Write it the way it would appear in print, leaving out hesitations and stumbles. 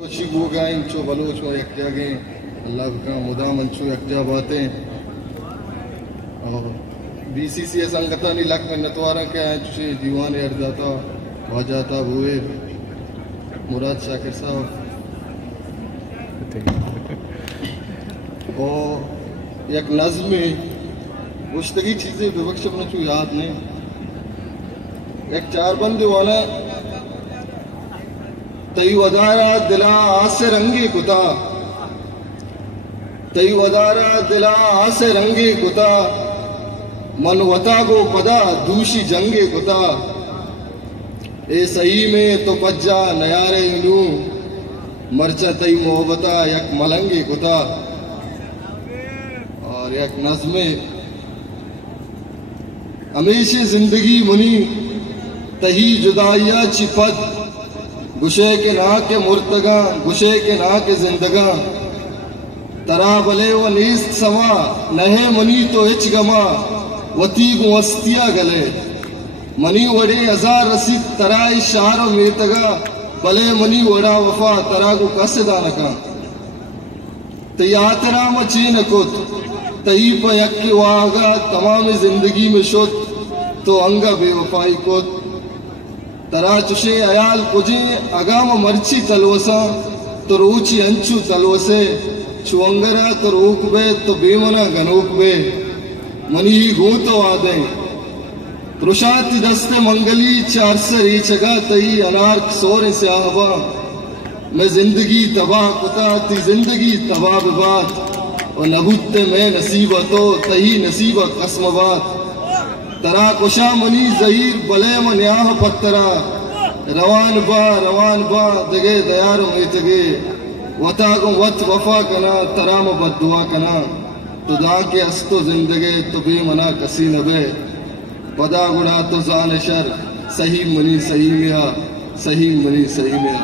Shibu again चो Bloch में यकजा गए अल्लाह का मुदा मंचू यकजा बातें और बीसीसी संगठन इलाक में नतवारा के आए चुके दीवान अर्जाता वाजाता हुए मुराद शाकिर साहब और एक नज़्म में गुश्तगी चीज़ें विवक्ष अपने चू याद नहीं एक चार बंदे वाला तई वदारा दिला आसे रंगी कुता तई वदारा दिला आसे रंगी कुता मनवता गो पदा दूषी जंगे कुता ए सही में तो पज्जा नयारे नू मरचा तई मोहब्बता यक मलंगी कुता। और एक नज़्मे हमेशा जिंदगी मुनी तही जुदाइया चिपत गुशे के ना के मुर्तगा गुशे के ना के जिंदगा तरा बले व नीस्त सवा नहे मनी तो इच गमा वती गुस्तिया गले मनी वड़े हजार रसीद तराई शार मेतगा भले मनी वड़ा वफा तरा को कसदा नका तयातरा मची नकुत तई प यक्की वागा तमाम जिंदगी में शुत तो अंगा बेवफाई को तरा चुशे अयाल कुजे अगाम मर्ची तलवसा तो रोची अंचू तलवसे चुअंगरा तो रोकबे तो बेमना गनोकबे मनी ही गोतो आदे रुशाती दस्ते मंगली चार से रीचगा तई अनार्क सोर से आहवा मैं जिंदगी तबाह कुता ती जिंदगी तबाह बात और नबुत्ते में नसीबतो तही नसीबा कसमबात तरा कुशा मनी जहीर बले मन्याह पत्तरा रवान बा दगे दयारो में तगे वता को वत वफा कना तराम बद्दुआ कना तो दा के अस्तो जिंदगे तो बेमना कसी नबे पदा गुड़ा तो जान शर सही मनी सही मिया सही मनी सही मिया